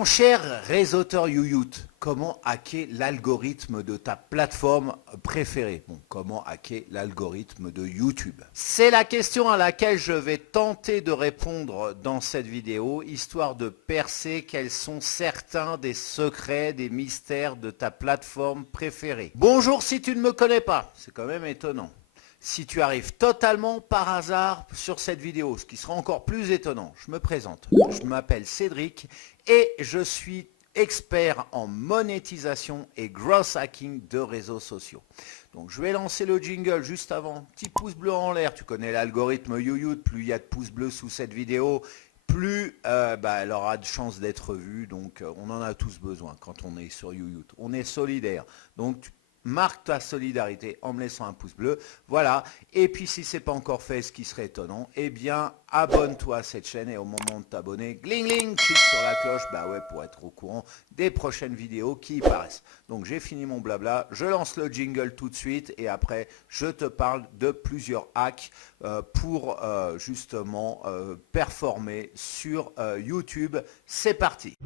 Mon cher réseauteur YouYout, comment hacker l'algorithme de ta plateforme préférée? Bon, comment hacker l'algorithme de YouTube? C'est la question à laquelle je vais tenter de répondre dans cette vidéo, histoire de percer quels sont certains des secrets, des mystères de ta plateforme préférée. Bonjour si tu ne me connais pas, c'est quand même étonnant. Si tu arrives totalement par hasard sur cette vidéo, ce qui sera encore plus étonnant, je me présente. Je m'appelle Cédric et je suis expert en monétisation et growth hacking de réseaux sociaux. Donc je vais lancer le jingle juste avant. Petit pouce bleu en l'air, tu connais l'algorithme YouYout, plus il y a de pouces bleus sous cette vidéo, plus elle aura de chances d'être vue. Donc on en a tous besoin quand on est sur YouYout. On est solidaire. Donc marque ta solidarité en me laissant un pouce bleu, voilà. Et puis si ce n'est pas encore fait, ce qui serait étonnant, eh bien abonne-toi à cette chaîne et au moment de t'abonner, gling gling, clique sur la cloche, pour être au courant des prochaines vidéos qui y paraissent. Donc j'ai fini mon blabla, je lance le jingle tout de suite et après je te parle de plusieurs hacks pour justement performer sur YouTube. C'est parti.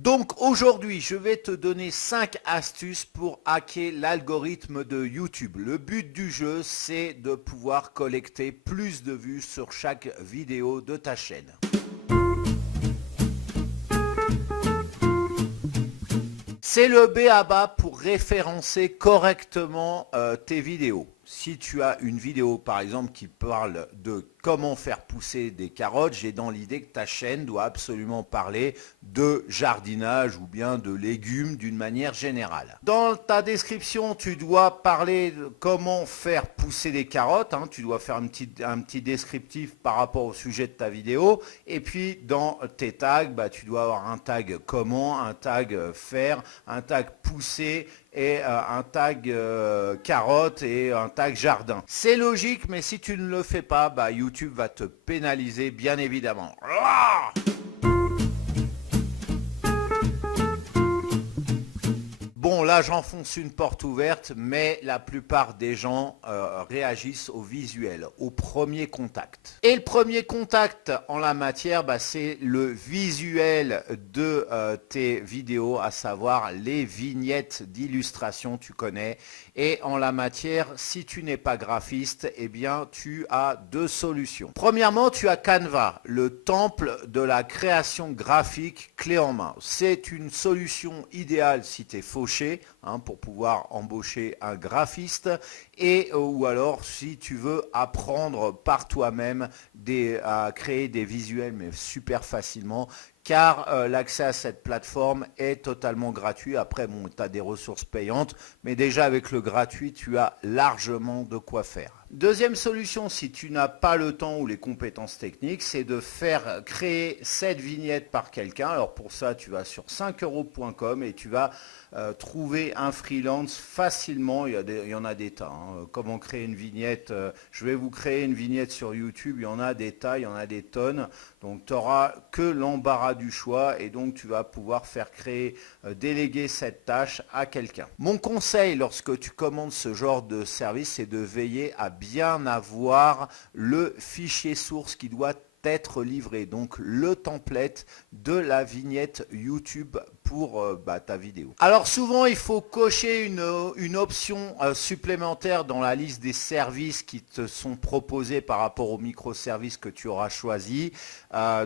Donc aujourd'hui, je vais te donner 5 astuces pour hacker l'algorithme de YouTube. Le but du jeu, c'est de pouvoir collecter plus de vues sur chaque vidéo de ta chaîne. C'est le b.a.-ba pour référencer correctement tes vidéos. Si tu as une vidéo par exemple qui parle de comment faire pousser des carottes, j'ai dans l'idée que ta chaîne doit absolument parler de jardinage ou bien de légumes d'une manière générale. Dans ta description, tu dois parler de comment faire pousser des carottes, tu dois faire un petit descriptif par rapport au sujet de ta vidéo. Et puis dans tes tags, tu dois avoir un tag comment, un tag faire, un tag pousser, et un tag carotte et un tag jardin. C'est logique, mais si tu ne le fais pas, YouTube va te pénaliser bien évidemment. Bon, là, j'enfonce une porte ouverte, mais la plupart des gens réagissent au visuel, au premier contact. Et le premier contact en la matière, c'est le visuel de tes vidéos, à savoir les vignettes d'illustration, tu connais. Et en la matière, si tu n'es pas graphiste, eh bien, tu as deux solutions. Premièrement, tu as Canva, le temple de la création graphique clé en main. C'est une solution idéale si tu es fauché, pour pouvoir embaucher un graphiste et ou alors si tu veux apprendre par toi-même à créer des visuels mais super facilement, car l'accès à cette plateforme est totalement gratuit. Après, bon, tu as des ressources payantes, mais déjà avec le gratuit, tu as largement de quoi faire. Deuxième solution, si tu n'as pas le temps ou les compétences techniques, c'est de faire créer cette vignette par quelqu'un. Alors pour ça, tu vas sur 5euros.com et tu vas trouver un freelance facilement. Il y en a des tas. Comment créer une vignette? Je vais vous créer une vignette sur YouTube. Il y en a des tas, il y en a des tonnes. Donc tu n'auras que l'embarras du choix et donc tu vas pouvoir faire créer, déléguer cette tâche à quelqu'un. Mon conseil lorsque tu commandes ce genre de service, c'est de veiller à bien avoir le fichier source qui doit être livré, donc le template de la vignette YouTube pour ta vidéo. Alors souvent il faut cocher une option supplémentaire dans la liste des services qui te sont proposés par rapport au microservice que tu auras choisi.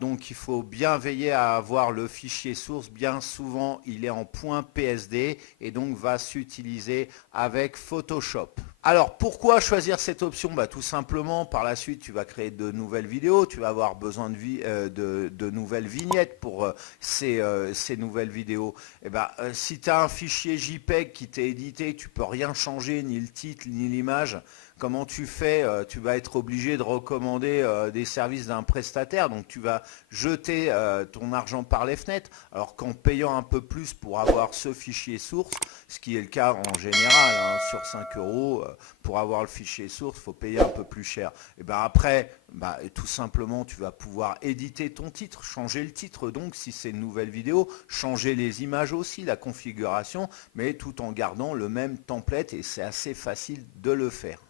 Donc il faut bien veiller à avoir le fichier source. Bien souvent il est en .psd et donc va s'utiliser avec Photoshop. Alors pourquoi choisir cette option? Tout simplement par la suite tu vas créer de nouvelles vidéos, tu vas avoir besoin de nouvelles vignettes pour ces nouvelles vidéos. Si tu as un fichier JPEG qui t'est édité, tu peux rien changer, ni le titre, ni l'image. Comment tu fais? Tu vas être obligé de recommander des services d'un prestataire, donc tu vas jeter ton argent par les fenêtres, alors qu'en payant un peu plus pour avoir ce fichier source, ce qui est le cas en général, sur 5 euros, pour avoir le fichier source, il faut payer un peu plus cher. Et après, tout simplement, tu vas pouvoir éditer ton titre, changer le titre, donc si c'est une nouvelle vidéo, changer les images aussi, la configuration, mais tout en gardant le même template et c'est assez facile de le faire.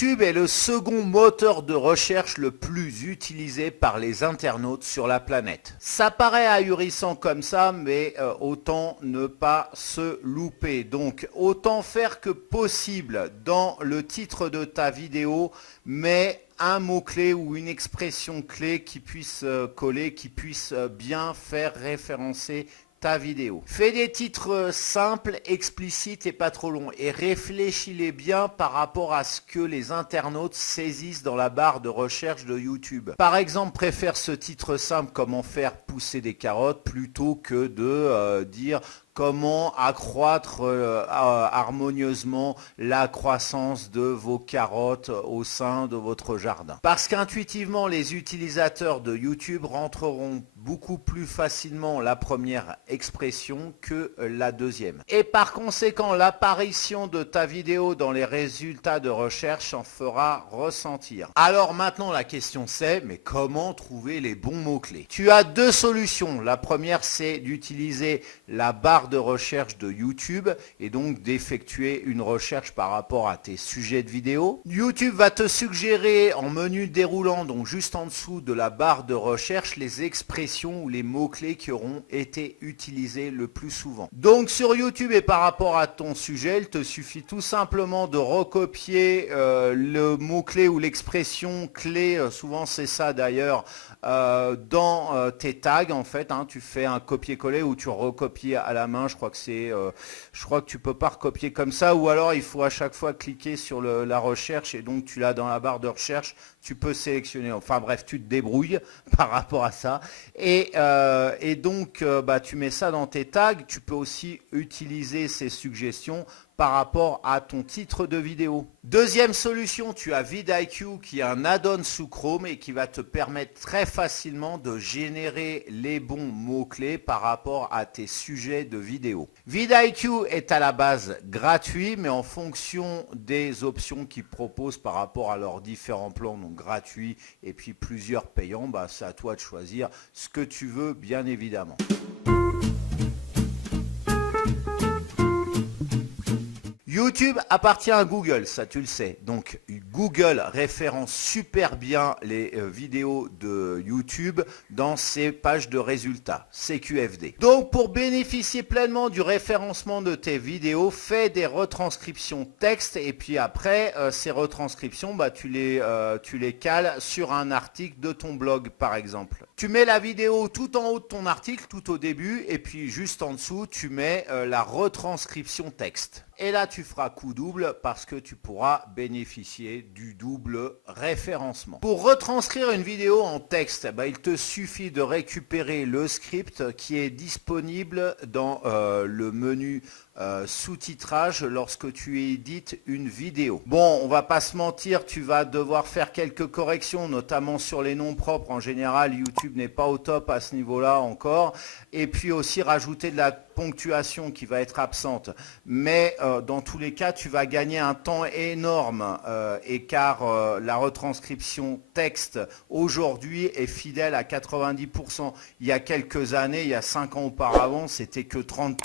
YouTube est le second moteur de recherche le plus utilisé par les internautes sur la planète. Ça paraît ahurissant comme ça, mais autant ne pas se louper. Donc autant faire que possible dans le titre de ta vidéo, mais un mot-clé ou une expression clé qui puisse coller, qui puisse bien faire référencer ta vidéo. Fais des titres simples, explicites et pas trop longs et réfléchis-les bien par rapport à ce que les internautes saisissent dans la barre de recherche de YouTube. Par exemple, préfère ce titre simple, comment faire pousser des carottes, plutôt que de dire comment accroître harmonieusement la croissance de vos carottes au sein de votre jardin. Parce qu'intuitivement, les utilisateurs de YouTube rentreront beaucoup plus facilement la première expression que la deuxième. Et par conséquent, l'apparition de ta vidéo dans les résultats de recherche en fera ressentir. Alors maintenant, la question c'est, mais comment trouver les bons mots-clés? Tu as deux solutions. La première, c'est d'utiliser la barre de recherche de YouTube et donc d'effectuer une recherche par rapport à tes sujets de vidéo. YouTube va te suggérer en menu déroulant, donc juste en dessous de la barre de recherche, les expressions ou les mots-clés qui auront été utilisés le plus souvent. Donc sur YouTube et par rapport à ton sujet, il te suffit tout simplement de recopier le mot-clé ou l'expression clé, souvent c'est ça d'ailleurs, dans tes tags en fait, tu fais un copier-coller ou tu recopies à la main. Je crois que tu peux pas recopier comme ça, ou alors il faut à chaque fois cliquer sur la recherche et donc tu l'as dans la barre de recherche, tu peux sélectionner. Enfin bref, tu te débrouilles par rapport à ça et donc tu mets ça dans tes tags. Tu peux aussi utiliser ces suggestions par rapport à ton titre de vidéo. Deuxième solution, tu as vidIQ qui est un add-on sous Chrome et qui va te permettre très facilement de générer les bons mots-clés par rapport à tes sujets de vidéo. vidIQ est à la base gratuit, mais en fonction des options qu'ils proposent par rapport à leurs différents plans, donc gratuits et puis plusieurs payants, c'est à toi de choisir ce que tu veux, bien évidemment. YouTube appartient à Google, ça tu le sais. Donc Google référence super bien les vidéos de YouTube dans ses pages de résultats, CQFD. Donc pour bénéficier pleinement du référencement de tes vidéos, fais des retranscriptions texte et puis après ces retranscriptions, tu les cales sur un article de ton blog par exemple. Tu mets la vidéo tout en haut de ton article, tout au début, et puis juste en dessous, tu mets la retranscription texte. Et là, tu feras coup double parce que tu pourras bénéficier du double référencement. Pour retranscrire une vidéo en texte, il te suffit de récupérer le script qui est disponible dans le menu sous-titrage lorsque tu édites une vidéo. Bon, on va pas se mentir, tu vas devoir faire quelques corrections, notamment sur les noms propres. En général, YouTube n'est pas au top à ce niveau-là encore. Et puis aussi rajouter de la ponctuation qui va être absente. Mais dans tous les cas, tu vas gagner un temps énorme car la retranscription texte aujourd'hui est fidèle à 90%. Il y a quelques années, il y a 5 ans auparavant, c'était que 30%.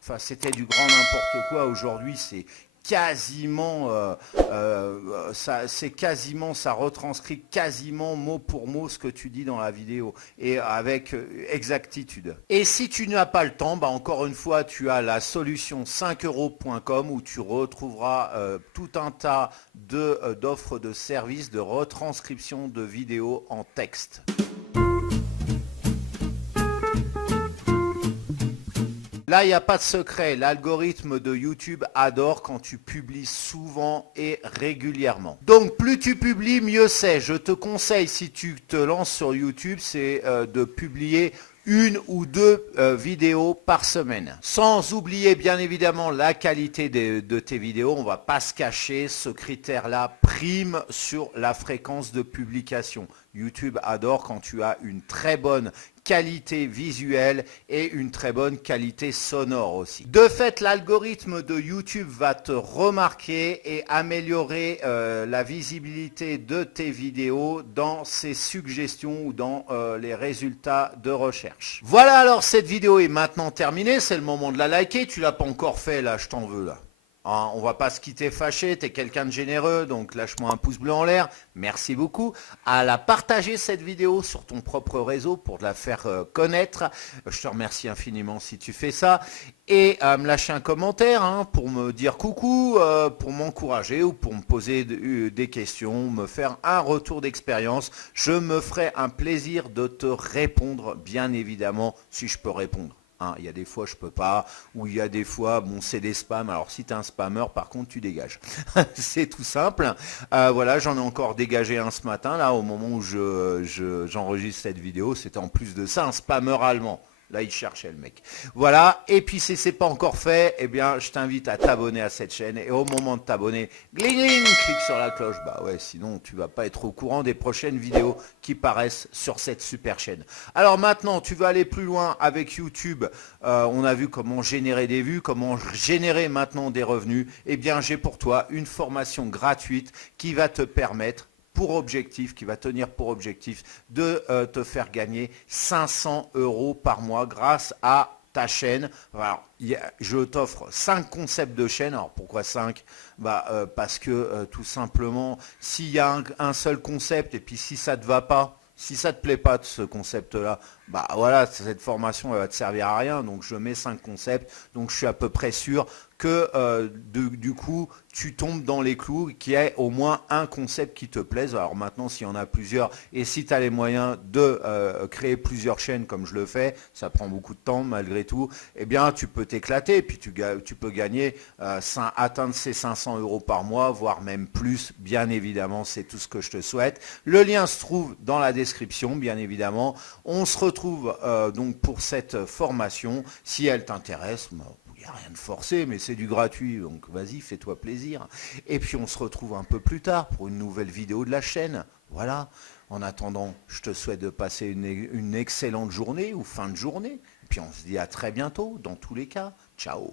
Enfin, c'était du grand n'importe quoi. Aujourd'hui, c'est quasiment, ça retranscrit quasiment mot pour mot ce que tu dis dans la vidéo et avec exactitude. Et si tu n'as pas le temps, encore une fois, tu as la solution 5euros.com où tu retrouveras tout un tas d'offres de services de retranscription de vidéos en texte. Là, il n'y a pas de secret. L'algorithme de YouTube adore quand tu publies souvent et régulièrement. Donc, plus tu publies, mieux c'est. Je te conseille, si tu te lances sur YouTube, c'est de publier une ou deux vidéos par semaine. Sans oublier bien évidemment la qualité de tes vidéos. On ne va pas se cacher, ce critère-là prime sur la fréquence de publication. YouTube adore quand tu as une très bonne qualité visuelle et une très bonne qualité sonore aussi. De fait, l'algorithme de YouTube va te remarquer et améliorer la visibilité de tes vidéos dans ses suggestions ou dans les résultats de recherche. Voilà, alors cette vidéo est maintenant terminée, c'est le moment de la liker. Tu l'as pas encore fait là, je t'en veux là. Hein, on va pas se quitter fâché, tu es quelqu'un de généreux, donc lâche-moi un pouce bleu en l'air, merci beaucoup. À la partager cette vidéo sur ton propre réseau pour la faire connaître. Je te remercie infiniment si tu fais ça. Et me lâcher un commentaire hein, pour me dire coucou, pour m'encourager ou pour me poser des questions, me faire un retour d'expérience. Je me ferai un plaisir de te répondre, bien évidemment, si je peux répondre. Hein, il y a des fois je peux pas, ou il y a des fois bon c'est des spams, alors si tu es un spammer par contre tu dégages. C'est tout simple. Voilà, j'en ai encore dégagé un ce matin, là au moment où j'enregistre cette vidéo, c'était en plus de ça un spammer allemand. Là, il cherchait le mec. Voilà, et puis si ce n'est pas encore fait, eh bien, je t'invite à t'abonner à cette chaîne. Et au moment de t'abonner, gling gling, clique sur la cloche. Bah ouais, sinon tu vas pas être au courant des prochaines vidéos qui paraissent sur cette super chaîne. Alors maintenant, tu vas aller plus loin avec YouTube. On a vu comment générer des vues, comment générer maintenant des revenus. Eh bien, j'ai pour toi une formation gratuite qui va te permettre qui va tenir pour objectif de te faire gagner 500 € par mois grâce à ta chaîne. Alors, je t'offre 5 concepts de chaîne. Alors pourquoi 5 ? Parce que tout simplement, s'il y a un seul concept et puis si ça ne te va pas, si ça ne te plaît pas de ce concept-là, bah voilà, cette formation elle va te servir à rien. Donc je mets 5 concepts. Donc je suis à peu près sûr que du coup, tu tombes dans les clous, qu'il y ait au moins un concept qui te plaise. Alors maintenant, s'il y en a plusieurs, et si tu as les moyens de créer plusieurs chaînes comme je le fais, ça prend beaucoup de temps malgré tout, eh bien tu peux t'éclater, et puis tu peux gagner, atteindre ces 500 € par mois, voire même plus, bien évidemment, c'est tout ce que je te souhaite. Le lien se trouve dans la description, bien évidemment. On se retrouve donc pour cette formation, si elle t'intéresse. Il n'y a rien de forcé, mais c'est du gratuit, donc vas-y, fais-toi plaisir. Et puis on se retrouve un peu plus tard pour une nouvelle vidéo de la chaîne. Voilà. En attendant, je te souhaite de passer une excellente journée ou fin de journée. Et puis on se dit à très bientôt, dans tous les cas. Ciao.